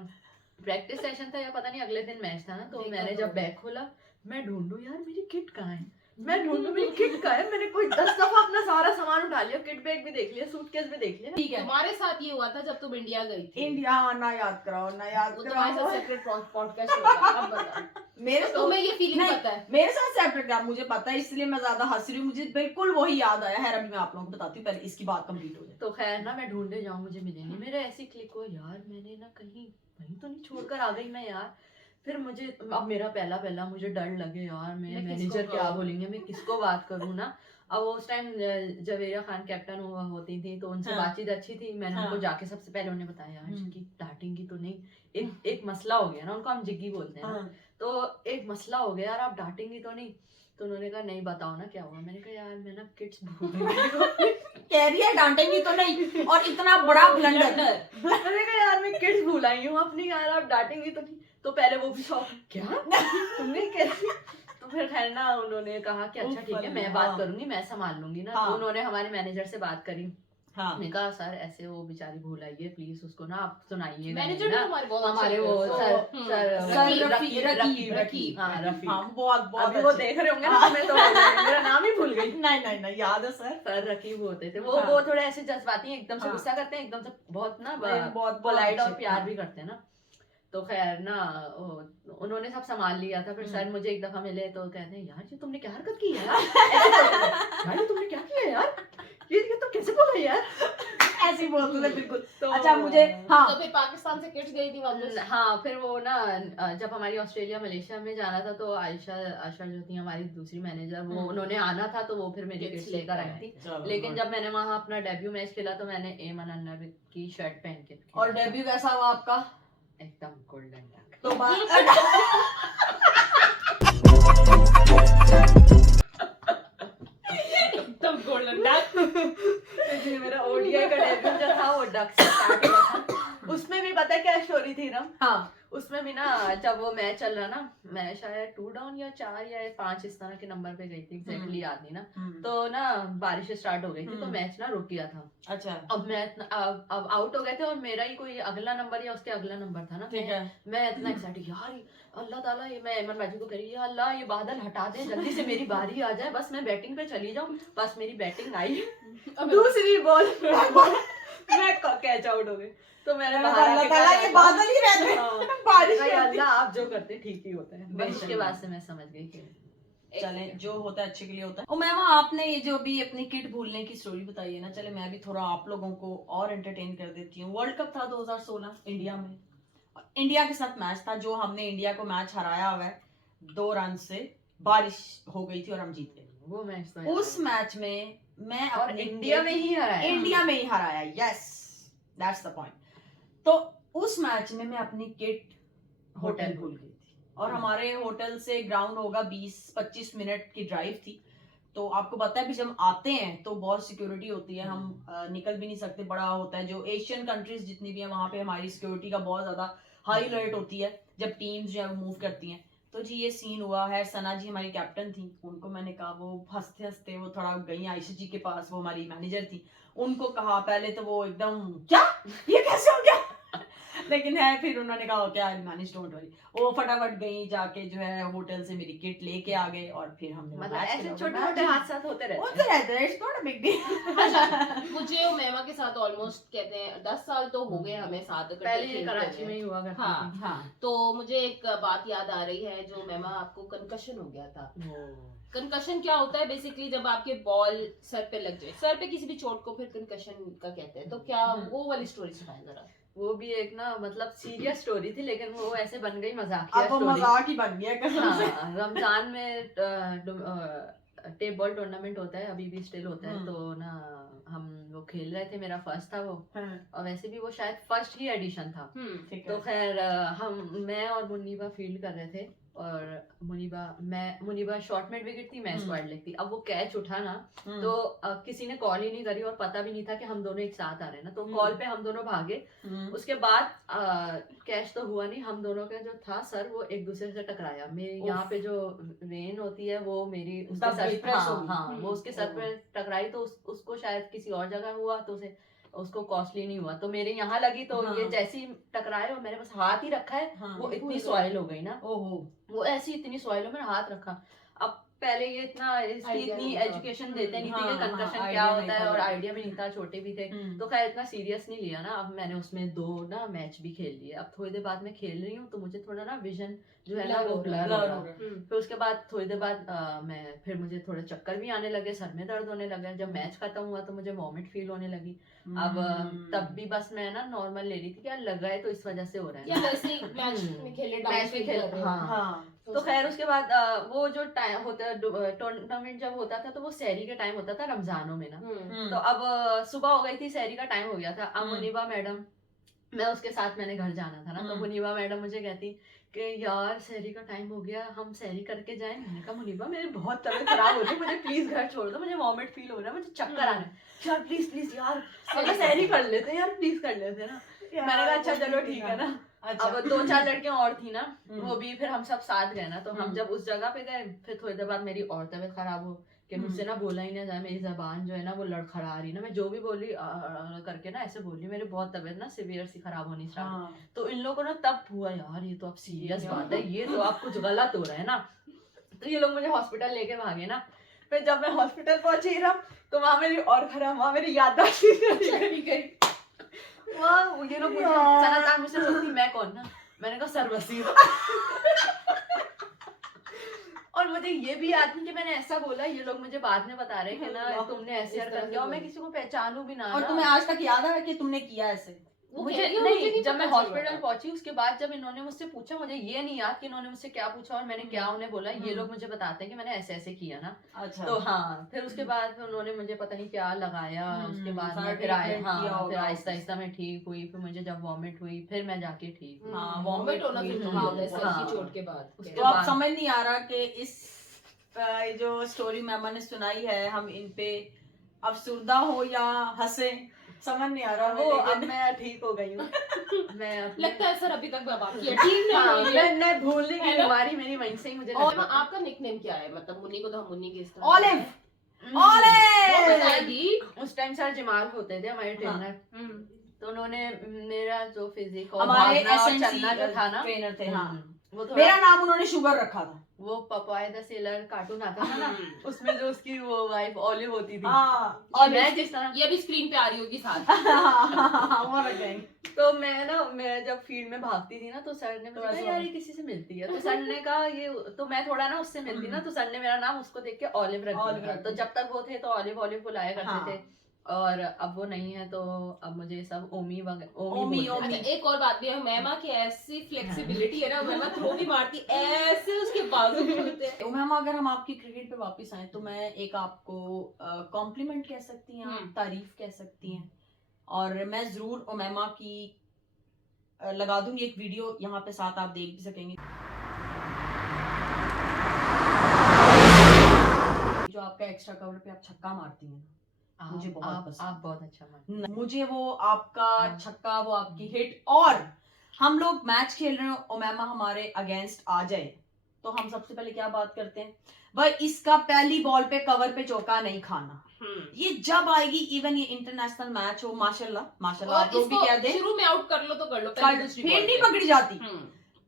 प्रैक्टिस सेशन था या पता नहीं अगले दिन मैच था ना, तो मैंने जब बैग खोला, मैं ढूंढूं यार मेरी किट कहाँ है, मैं ढूंढूं मेरी किट कहाँ है। मैंने कोई 10 दफा अपना सारा सामान उठा लिया, किट बैग भी देख लिया, सूटकेस भी देख लिया। ठीक है, तुम्हारे साथ ये हुआ था जब तुम इंडिया गई थी। इंडिया ना याद कराओ, ना याद वो कराओ। तुम्हारे साथ सेपरेट पॉडकास्ट होगा, अब बताओ। मेरे तो तुम्हें ये फीलिंग पता है? मेरे साथ सेपरेट का मुझे पता है, इसलिए मैं ज्यादा हंस रही हूँ, मुझे बिल्कुल वही याद आया है। अभी मैं आप लोगों को बताती हूँ, पहले इसकी बात कंप्लीट हो जाए। तो खैर ना, मैं ढूंढने जाऊँ मुझे मिले नहीं, मेरे ऐसी क्लिक हो यार मैंने ना कहीं वहीं तो नहीं छोड़कर आ गई मैं यार। फिर मुझे अब मेरा पहला मुझे डर लगे यार, मैं मैनेजर क्या बोलेंगे, मैं किसको बात करूँ ना। अब उस टाइम जवेरिया खान कैप्टन हुआ होती थी, तो उनसे बातचीत अच्छी थी। मैंने उनको जाके सबसे पहले उन्हें बताया यार कि डांटेंगी तो नहीं, एक मसला हो गया ना, उनको हम जिग्गी बोलते हैं ना, तो एक मसला हो गया यार, आप डांटेंगी तो नहीं। तो उन्होंने कहा नहीं बताओ ना क्या हुआ। मैंने कहा यार मैं ना किट्स भूल गई। कह रही है डांटेंगी तो नहीं, और इतना बड़ा ब्लंडर। मैंने कहा यार मैं किट्स भूल आई हूँ अपनी, यार आप डांटेंगी तो नहीं। तो पहले वो भी शौक, क्या तुमने कैसे। तो फिर खैर ना उन्होंने कहा कि अच्छा ठीक है मैं बात करूंगी, मैं संभाल लूंगी ना। तो उन्होंने हमारे मैनेजर से बात करी। मैंने कहा सर ऐसे वो बेचारी भूल आई है, प्लीज उसको ना आप सुनाइएगा। मैनेजर भी हमारे वो रकीब, हाँ रफी, बहुत अभी वो देख रहे होंगे ना, मैं तो मेरा नाम ही भूल गई। नहीं याद है सर रकीब होते थे वो थोड़े ऐसे जज्बाती, एकदम से गुस्सा करते हैं, एकदम से बहुत ना बहुत पोलाइट और प्यार भी करते हैं ना। तो खैर ना उन्होंने सब संभाल लिया था। फिर सर मुझे एक दफा मिले तो कहते हैं यार ये तुमने क्या हरकत की है यार, ये तुमने क्या किया यार, ये तो कैसे बोला यार, ऐसे बोलते थे बिल्कुल। तो अच्छा मुझे तो फिर पाकिस्तान से किट्स गई थी वापस। हाँ फिर वो ना जब हमारी ऑस्ट्रेलिया मलेशिया में जाना था, तो आयशा जो थी हमारी दूसरी मैनेजर, वो उन्होंने आना था, तो वो फिर मेरी किट्स लेकर आई थी। लेकिन जब मैंने वहाँ अपना डेब्यू मैच खेला तो मैंने एमन अन्वर की शर्ट पहन के। और डेब्यू कैसा हुआ आपका? एकदम गोल्डन डक। तो एकदम गोल्डन डक। मेरा ओडीआई का डेब्यू जो था वो डक से स्टार्ट हुआ था। उसमें भी पता है क्या स्टोरी थी ना, हाँ उसमें भी ना जब वो मैच चल रहा ना, मैं शायद 2 डाउन या 4 या 5 इस तरह के नंबर पे गई थी, एग्जैक्टली याद नहीं ना। तो ना बारिश स्टार्ट हो गई थी, तो मैच ना रुक गया था। अच्छा, अब मैं अब आउट हो गए थे और मेरा ही कोई अगला नंबर या उसके अगला नंबर था ना। ठीक है। मैं इतना एक्साइटेड, यार अल्लाह ताला, ये मैं अमन बाजी को कह रही, या अल्लाह ये बादल हटा दे, जल्दी से मेरी बारी आ जाए, बस मैं बैटिंग पे चली जाऊं। बस मेरी बैटिंग आई, दूसरी बॉल मैं कैच आउट हो गई। तो मैंने बाहर अल्लाह आके ताला कहा, ये बादल ही रहते हैं, हाँ, बारिश भाई नहीं होती। अल्लाह आप जो करते ठीक ही होता है। बस बेशक। उसके बाद से मैं समझ गई कि चले, जो होता है अच्छे के लिए होता है। और मैम आपने ये जो भी अपनी किट भूलने की स्टोरी बताई है ना, चले मैं भी थोड़ा आप लोगों को और एंटरटेन कर देती हूँ। वर्ल्ड कप था 2016 इंडिया में, इंडिया के साथ मैच था जो हमने इंडिया को मैच हराया हुआ है 2 रन से। बारिश हो गई थी और हम जीत गए। वो मैच तो उस मैच में मैं और अपनी इंडिया में ही हराया। इंडिया में ही हराया, यस दैट्स द पॉइंट। तो उस मैच में मैं अपनी किट होटल भूल गई थी, और हमारे होटल से ग्राउंड होगा 20-25 मिनट की ड्राइव थी। तो आपको पता है भी जब हम आते हैं तो बहुत सिक्योरिटी होती है, हम निकल भी नहीं सकते, बड़ा होता है। जो एशियन कंट्रीज जितनी भी है वहां पे हमारी सिक्योरिटी का बहुत ज्यादा हाई अलर्ट होती है जब टीम्स जो है वो मूव करती हैं। तो जी ये सीन हुआ है। सना जी हमारी कैप्टन थी, उनको मैंने कहा, वो हंसते हंसते वो थोड़ा गई आयशा जी के पास, वो हमारी मैनेजर थी, उनको कहा। पहले तो वो एकदम क्या ये कैसे हो गया लेकिन है फिर उन्होंने कहा क्या मैनेज, डोंट वरी। वो फटाफट गई, जाके जो है होटल से मेरी किट लेके आ गए, और फिर हमने मतलब मैच ऐसे खेला। छोटे मोटे हादसात होते रहते होते रहते हैं, it's not a big deal. मुझे और मेमा के साथ ऑलमोस्ट कहते हैं 10 साल तो हो गए हमें साथ इकट्ठे पहले ये खेलते कराची हुए। में ही हुआ करती हाँ थी। हाँ, तो मुझे एक बात याद आ रही है, जो मेमा आपको कंकशन हो गया था। कंकशन क्या होता है बेसिकली, जब आपके बॉल सर पे लग जाए, सर पे किसी भी चोट को फिर कंकशन का कहते हैं। तो क्या वो वाली स्टोरी सुनाए जरा। वो भी एक ना मतलब सीरियस स्टोरी थी, लेकिन वो ऐसे बन गई मजाकिया अब वो स्टोरी। मजाक ही बन गया कसम से। हाँ, रमजान में टेप बॉल टूर्नामेंट होता है, अभी भी स्टिल होता है। तो ना हम वो खेल रहे थे, मेरा फर्स्ट था वो, और वैसे भी वो शायद फर्स्ट ही एडिशन था। ठीक तो है। खैर मैं और मुनीबा फील्ड कर रहे थे, और मुनीबा शॉर्ट मिड विकेट थी, मैं स्क्वाड लेग थी। अब वो कैच उठा ना, तो किसी ने कॉल ही नहीं करी, और पता भी नहीं था कि हम दोनों एक साथ आ रहे हैं ना। तो कॉल पे हम दोनों भागे। उसके बाद कैच तो हुआ नहीं, हम दोनों का जो था सर वो एक दूसरे से टकराया। मेरे यहाँ पे जो वेन होती है वो मेरी उसके सर, हाँ वो उसके सर पे टकराई। तो उसको शायद किसी और जगह हुआ, तो उसको कॉस्टली नहीं हुआ। तो मेरे यहाँ लगी, तो ये जैसी टकराए और मैंने बस हाथ ही रखा है, वो इतनी सॉइल हो गई ना, वो ऐसी इतनी सॉइल हो, मैंने हाथ रखा। अब पहले ये इतनी एजुकेशन देते नहीं थे कि कंकशन क्या होता है, और आइडिया भी नहीं था, छोटे भी थे। तो खैर इतना सीरियस नहीं लिया ना। अब मैंने उसमें 2 ना मैच भी खेल लिए। अब थोड़ी देर बाद मैं खेल रही हूँ, तो मुझे थोड़ा ना विजन जो है ना वो ब्लर हो रहा है। फिर उसके बाद थोड़ी देर बाद फिर मुझे थोड़े चक्कर भी आने लगे, सर में दर्द होने लगा। जब मैच खत्म हुआ तो मुझे वॉमिट फील होने लगी। अब तब भी बस मैं ना नॉर्मल ले रही थी, क्या लग रहा है तो इस वजह से हो रहा है या वैसे ही मैच में खेले, मैच में खेल, हाँ। तो खैर उसके बाद वो जो टाइम होता है टूर्नामेंट जब होता था, तो वो सहरी के टाइम होता था रमजानों में ना। तो अब सुबह हो गई थी, सहरी का टाइम हो गया था। अब मुनीबा मैडम, मैं उसके साथ, मैंने घर जाना था ना, तो मुनीबा मैडम मुझे कहती कि यार सहरी का टाइम हो गया, हम सहरी करके जाएं। मैंने कहा मुनीबा मेरी बहुत तबीयत खराब हो रही है, मुझे प्लीज घर छोड़ दो, मुझे वॉमिट फील हो रहा है, मुझे चक्कर आ रहे हैं, यार प्लीज प्लीज यार मतलब सहरी कर लेते यार, प्लीज कर लेते ना। मैंने कहा अच्छा चलो ठीक है ना। अब 2-4 लड़कियां और थी ना, वो भी फिर हम सब साथ गए ना। तो हम जब उस जगह पे गए, फिर थोड़ी देर बाद मेरी और तबीयत खराब हो कि मुझसे ना बोला ही ना जाए, मेरी जबान जो है ना वो लड़खड़ा रही ना, मैं जो भी बोली करके ना ऐसे बोली, मेरी बहुत तबीयत ना सीवियर सी खराब होनी स्टार्ट। तो इन लोगों को ना तब हुआ यार ये तो अब सीरियस बात है, ये तो अब कुछ गलत हो रहा है ना। तो ये लोग मुझे हॉस्पिटल लेके भागे ना। फिर जब मैं हॉस्पिटल पहुंची ना, तो वहां मेरी और खराब, वहां मेरी याददाश्त चली गई। ये लोग मुझसे पूछती मैं कौन ना, मैंने कहा सर वसीम। और मुझे ये भी याद नहीं कि मैंने ऐसा बोला, ये लोग मुझे बाद में बता रहे कि ना तुमने ऐसे हरकत किया, और मैं किसी को पहचानू भी ना। और तुम्हें आज तक याद है कि तुमने किया ऐसे? मुझे नहीं, जब मैं हॉस्पिटल पहुंची उसके बाद जब इन्होंने मुझसे पूछा, मुझे ये नहीं याद कि इन्होंने मुझसे क्या पूछा और मैंने क्या उन्हें बोला। ये लोग मुझे बताते हैं कि मैंने ऐसे ऐसे किया ना। अच्छा। तो हाँ, फिर उसके बाद उन्होंने मुझे पता नहीं क्या लगाया। उसके बाद मैं फिर आहिस्ता आहिस्ता मैं ठीक हुई। फिर मुझे जब वॉमिट हुई, फिर मैं जाके ठीक हुई। हाँ, वॉमिट होना फिर तो होता है सर की चोट के बाद। तो अब समझ नहीं आ रहा कि इस जो स्टोरी मैम ने सुनाई है, हम इन पे अफसुर्दा हो या हंसे। समझ नहीं आ रहा वो अब लेकिन मैं ठीक हो गई हूँ। मैं अपने- लगता है सर अभी तक मैं बाकी है ठीक नहीं हाँ, हुई है। मैं भूलने की है ना? बीमारी मेरी वहीं से ही मुझे और लगी। आपका निकनेम क्या है? मतलब मुन्नी को तो हम मुन्नी के इस तरह Olive! कहते हैं। वो ओले बताएगी। उस टाइम सर जमाल होते थे हमारे हाँ। ट्रेनर, तो उन्होंने मेरा जो फिजिक और हमारे भागना और SNC चलना जो था ना, ट्रेनर थे हाँ वो थोड़ा मेरा नाम उन्होंने शुगर रखा था वो पपाया द सेलर कार्टून आता था ना, हम्म। उसमें जो उसकी वो वाइफ ऑलिव होती थी, हाँ और मैं जिस तरह ये भी स्क्रीन पे आ रही होगी साथ। वो रख देंगे तो मैं जब फील्ड में भागती थी ना, तो सर ने मुझे तो कहा ऐसा यार ये किसी से मिलती है, तो सर ने कहा ये, तो मैं थोड़ा ना उससे मिलती ना, तो सर ने मेरा नाम उसको देख के ऑलिव रख ऑलिव दिया रख था। तो दिया। जब तक वो थे तो ऑलिव ऑलिव बुलाया करते हाँ। थे, और अब वो नहीं है तो अब मुझे सब ओमी ओमी, बोलते हैं। अच्छा एक और बात भी है, मैमा की ऐसी फ्लेक्सिबिलिटी है ना, मैमा थ्रो भी मारती ऐसे उसके बाजू खुलते हैं। तो मैम अगर हम आपकी क्रिकेट पे वापस आए तो मैं एक आपको कॉम्प्लीमेंट कह सकती हैं आप तारीफ कह सकती हैं और मैं जरूर उमैमा की लगा दूंगी एक वीडियो यहाँ पे साथ आप देख भी सकेंगे जो आपका एक्स्ट्रा कवर पे आप छक्का मारती हैं मुझे बहुत पसंद। आप बहुत अच्छा मानते मुझे वो आपका हाँ। छक्का वो आपकी हिट और हम लोग मैच खेल रहे हो उमैमा हमारे अगेंस्ट आ जाए तो हम सबसे पहले क्या बात करते हैं भाई इसका पहली बॉल पे कवर पे चौका नहीं खाना ये जब आएगी इवन ये इंटरनेशनल मैच हो माशाल्लाह माशाल्लाह आप लोग भी कह दें शुरू में आउट कर लो तो कर लो, पहली दूसरी फिर ball नहीं पे। पकड़ी जाती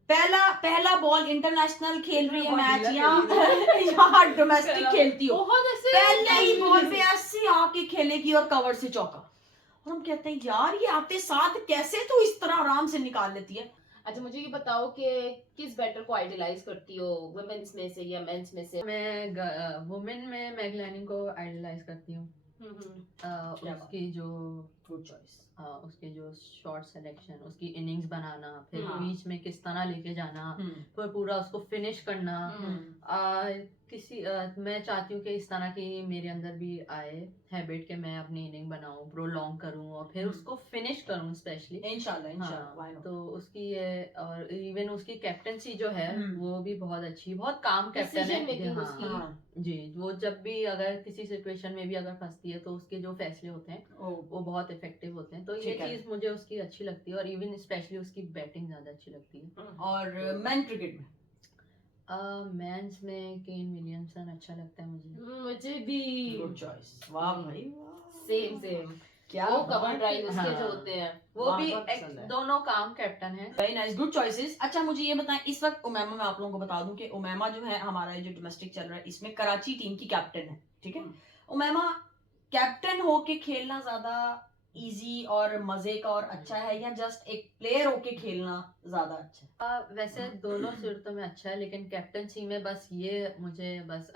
पहला बॉल इंटरनेशनल खेल रही है मैच यहाँ डोमेस्टिक खेलती हो बहुत ऐसे पहले ही बॉल पे ऐसे आके खेलेगी और कवर से चौका और हम कहते हैं यार ये आते साथ कैसे तू इस तरह आराम से निकाल लेती है। अच्छा मुझे ये बताओ कि किस बैटर को आइडलाइज करती हो, वुमेन्स में से या मेंस में से? मैं वुमेन में मैग लैनिंग को आइडलाइज करती हूँ। उसकी जो गुड चॉइस उसके जो शॉट सिलेक्शन, उसकी इनिंग्स बनाना, फिर हाँ। बीच में किस तरह लेके जाना, फिर पूरा उसको फिनिश करना, मैं चाहती हूँ कि इस तरह की मेरे अंदर भी आए हैबिट कि मैं अपनी इनिंग बनाऊं, प्रोलॉन्ग करूं और फिर उसको फिनिश करूं स्पेशली इंशाल्लाह तो उसकी ये, और इवन उसकी कैप्टनसी जो है वो भी बहुत अच्छी, बहुत काम कैप्टन Decision making है। उसकी। हाँ जी, वो जब भी अगर किसी सिचुएशन में भी अगर फंसती है तो उसके जो फैसले होते हैं वो बहुत इफेक्टिव होते हैं, तो ये ठीक है। चीज मुझे उसकी अच्छी लगती है और इवन स्पेशली उसकी बैटिंग ज्यादा अच्छी लगती है। और मैन क्रिकेट में मेंस में केन विलियमसन अच्छा लगता है मुझे भी गुड चॉइस वाह भाई सेम सेम क्या वो कवर ड्राइव उसके हाँ। जो होते हैं वो वाह, भी बहुत पसंद है। दोनों काम कैप्टन है। Very nice good choices. अच्छा मुझे ये बताएं इस वक्त उमैमा मैं आप लोगों को बता दूं कि उमैमा जो है हमारा जो डोमेस्टिक चल रहा है इसमें कराची टीम की कैप्टन है ठीक है। उमैमा कैप्टन होके खेलना ज्यादा इजी और मजे का और अच्छा है या जस्ट एक प्लेयर होके खेलना ज्यादा अच्छा है? वैसे दोनों सूरतों में अच्छा है, लेकिन कैप्टनसी में बस ये मुझे बस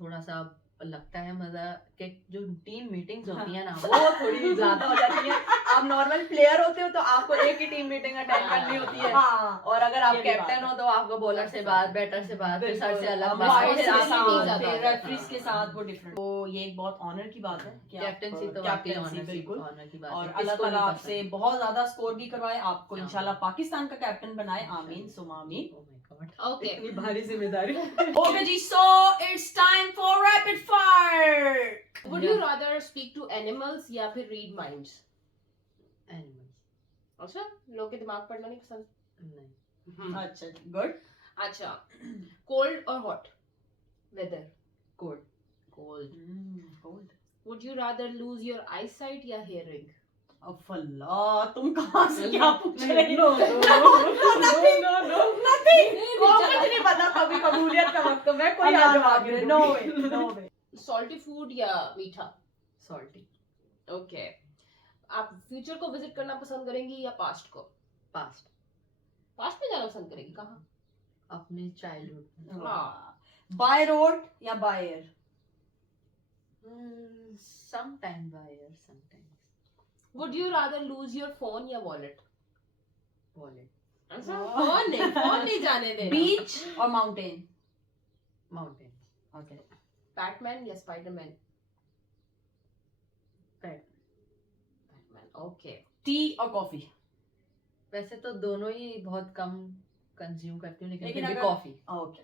थोड़ा सा लगता है मजा कि जो टीम मीटिंग्स होती है ना वो थोड़ी ज्यादा हो जाती है। आप नॉर्मल प्लेयर होते हो तो आपको एक ही टीम मीटिंग अटेंड करनी होती है, हाँ और अगर आप ये भी बात कैप्टन है। हो तो आपको बॉलर से बात, बैटर से बात, फिर सर से अलग बात, बात फिर आप रेफरीज के साथ वो डिफरेंट तो ये एक बहुत ऑनर की बात है कि आप कैप्टनसी तो कैप्टनसी बिल्कुल ऑनर की बात और है, अल्लाह किसको ताला नहीं आपसे पसंद। बहुत ज्यादा स्कोर भी करवाए आपको हाँ। इंशाल्लाह पाकिस्तान का कैप्टन बनाए आमीन सुम आमीन। Oh my God, ओके इतनी भारी जिम्मेदारी। ओके जी so it's time for rapid fire. Would you rather speak to animals या फिर रीड माइंड्स? Animals, अच्छा लोगों के दिमाग पढ़ना नहीं पसंद? नहीं, अच्छा गुड अच्छा कोल्ड और hot weather? Cold. Cold would you rather lose your eyesight या हियरिंग? अल्लाह तुम कहां से क्या पूछ रहे No, हो? no, Nothing. को कुछ नहीं पता, कभी कबूलियत का वक्त मैं कोई अल्लाह जवाब हाफिज़। नहीं नो दूंगी। वे नो वे। सॉल्टी फूड या मीठा? Salty, ओके आप फ्यूचर को विजिट करना पसंद करेंगी या पास्ट को? past, पास्ट में जाना पसंद करेंगी? कहाँ? अपने चाइल्डहुड। बाय रोड या by air? Sometime by year, sometimes would you rather lose your phone या वॉलेट? wallet, अच्छा फोन नहीं जाने देना। बीच और माउंटेन? mountain, ओके बैटमैन या Spiderman? pet। Batman okay. T और कॉफी? वैसे तो दोनों ही बहुत कम कंज्यूम करती हूँ, लेकिन लेकिन फिर भी अगर- coffee. Okay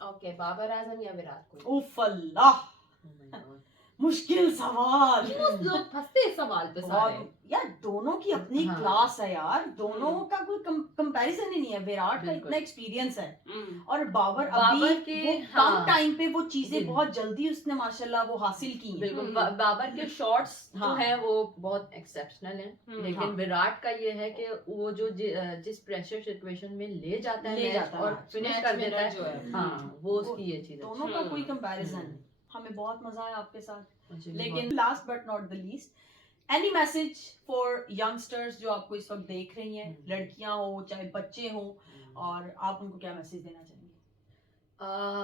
okay Babar Azam या विराट कोहली? उफ अल्लाह Oh my God, मुश्किल सवाल। लोग फंसते हैं सवाल पे सारे। बहुत यार, दोनों की अपनी हाँ। क्लास है यार, दोनों का कोई कंपैरिजन ही नहीं है। विराट का बिल्कुल। इतना एक्सपीरियंस है हम्म। और बाबर बाबर अभी के, वो हाँ। कम टाइम पे वो चीजें जी। बहुत जल्दी उसने माशाल्लाह वो हासिल की हैं। बिल्कुल हम्म। बाबर के शॉट्स जो हाँ। हैं वो बहुत एक्सेप्शनल हैं, लेकिन हाँ। विराट का ये है कि वो जो जिस प्रेशर सिचुएशन में ले जाता है ले मैच जाता है और मैच। फिनिश मैच कर विनर देता जो है, है। हाँ वो उसकी ये चीज है। दोनों का कोई हम्म। कंपैरिजन हम्म। नहीं। हमें बहुत मजा आया आपके साथ। मुझे भी लेकिन last but not the least, any message for youngsters जो आपको इस वक्त देख रही हैं, लड़कियां हो चाहे बच्चे हो, बहुत- और आप उनको क्या मैसेज देना चाहेंगे?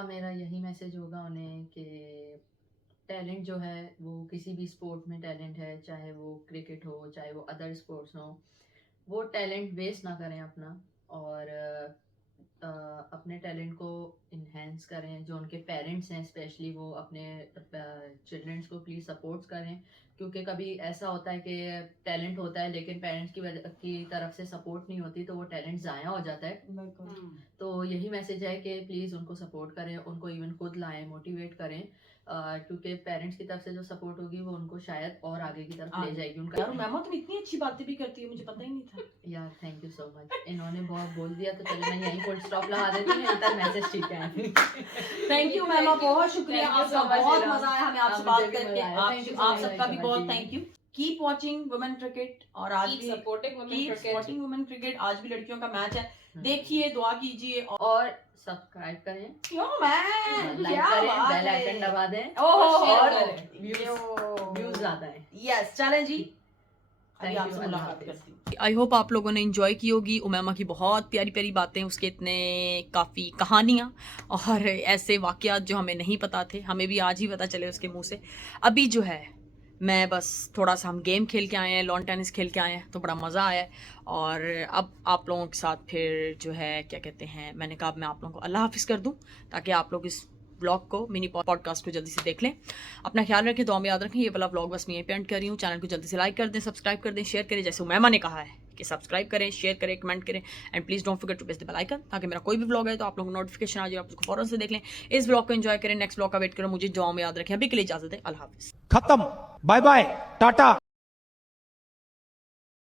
मेरा यही मैसेज होगा उन्हें कि टैलेंट जो है वो किसी भी स्पोर्ट में टैलेंट है, चाहे वो क्रिकेट हो चाहे वो अदर स्पोर्ट्स हो, वो टैलेंट वेस्ट ना करें अपना, और अपने टैलेंट को इन्हेंस करें। जो उनके पेरेंट्स हैं स्पेशली, वो अपने चिल्ड्रंस को प्लीज़ सपोर्ट करें, क्योंकि कभी ऐसा होता है कि टैलेंट होता है लेकिन पेरेंट्स की तरफ से सपोर्ट नहीं होती, तो वो टैलेंट ज़ाया हो जाता है। हम्म। तो यही मैसेज है कि प्लीज़ उनको सपोर्ट करें, उनको इवन खुद लाएं, मोटिवेट करें, क्योंकि पेरेंट्स की तरफ से जो सपोर्ट होगी वो उनको शायद और आगे की तरफ ले जाएगी। उनका यार मैमा तुम इतनी अच्छी बातें भी करती है, मुझे पता ही नहीं था। यार थैंक यू सो मच, इन्होंने बहुत बोल दिया तो चलो मैं यहीं फुल स्टॉप लगा देती हूँ, यहाँ तक मैसेज ठीक है। थैंक यू मैमा, बहुत शुक्रिया Thank you आपका, so much, बहुत इरम। मजा आया हमें आपसे हाँ, मुझे बात भी करके। मजा आया। Thank you so आप much, सबका भी इरम बहुत जी। Thank you. Keep watching women cricket, और आज Keep भी supporting women keep cricket. Watching women cricket. आज भी लड़कियों का मैच है, देखिए, दुआ कीजिए। और सब्सक्राइब करें, क्यों मैम, लाइक क्या करें, बात बेल है। आइकन दबा दें, ओह, और और व्यूज आता है। यस, चलें जी, अभी Thank you, आपसे अल्लाह मुलाकात हाफिज। करती हूँ। आई होप आप लोगों ने इन्जॉय की होगी उमैमा की बहुत प्यारी प्यारी बातें, उसके इतने काफ़ी कहानियाँ और ऐसे वाक़यात जो हमें नहीं पता थे, हमें भी आज ही पता चले उसके मुंह से। अभी जो है मैं बस थोड़ा सा हम गेम खेल के आए हैं, लॉन टेनिस खेल के आए हैं, तो बड़ा मज़ा आया है। और अब आप लोगों के साथ फिर जो है क्या कहते हैं, मैंने कहा मैं आप लोगों को अल्लाह हाफिज़ कर दूँ, ताकि आप लोग इस ब्लॉग को, मिनी पॉडकास्ट को जल्दी से देख लें। अपना ख्याल रखें, दुआ में याद रखें। ये वाला ब्लॉग बस मैं यहीं पे एंड कर रही हूँ। चैनल को जल्दी से लाइक कर दें, सब्सक्राइब कर दें, शेयर करें, जैसे उमैमा ने कहा है कि सब्सक्राइब करें, शेयर करें, कमेंट करें, and please don't forget to press the bell icon, ताकि मेरा कोई भी ब्लॉग है तो आप लोगों को नोटिफिकेशन आ जाए, आप उसको फौरन से देख लें। इस ब्लॉग को एंजॉय करें, नेक्स्ट ब्लॉग का वेट करो, मुझे दुआ में याद रखें। अभी के लिए इजाज़त है, अल्लाह हाफिज़। खत्म, बाय बाय, टाटा।